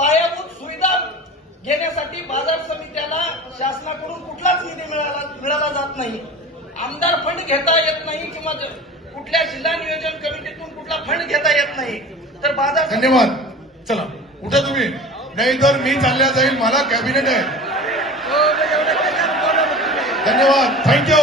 पायाभूत सुविधा घेण्यासाठी बाजार समित्याला शासनाकडून कुठलाच निधी मिळाला मिळाला जात नाही. आमदार फंड घेता येत नाही किंवा कुठल्या जिल्हा नियोजन कमिटीतून कुठला फंड घेता येत नाही. तर बाजार धन्यवाद. चला उठा तुम्ही. नाही तर मी चालल्या जाईल मला कॅबिनेट आहे. धन्यवाद. Thank you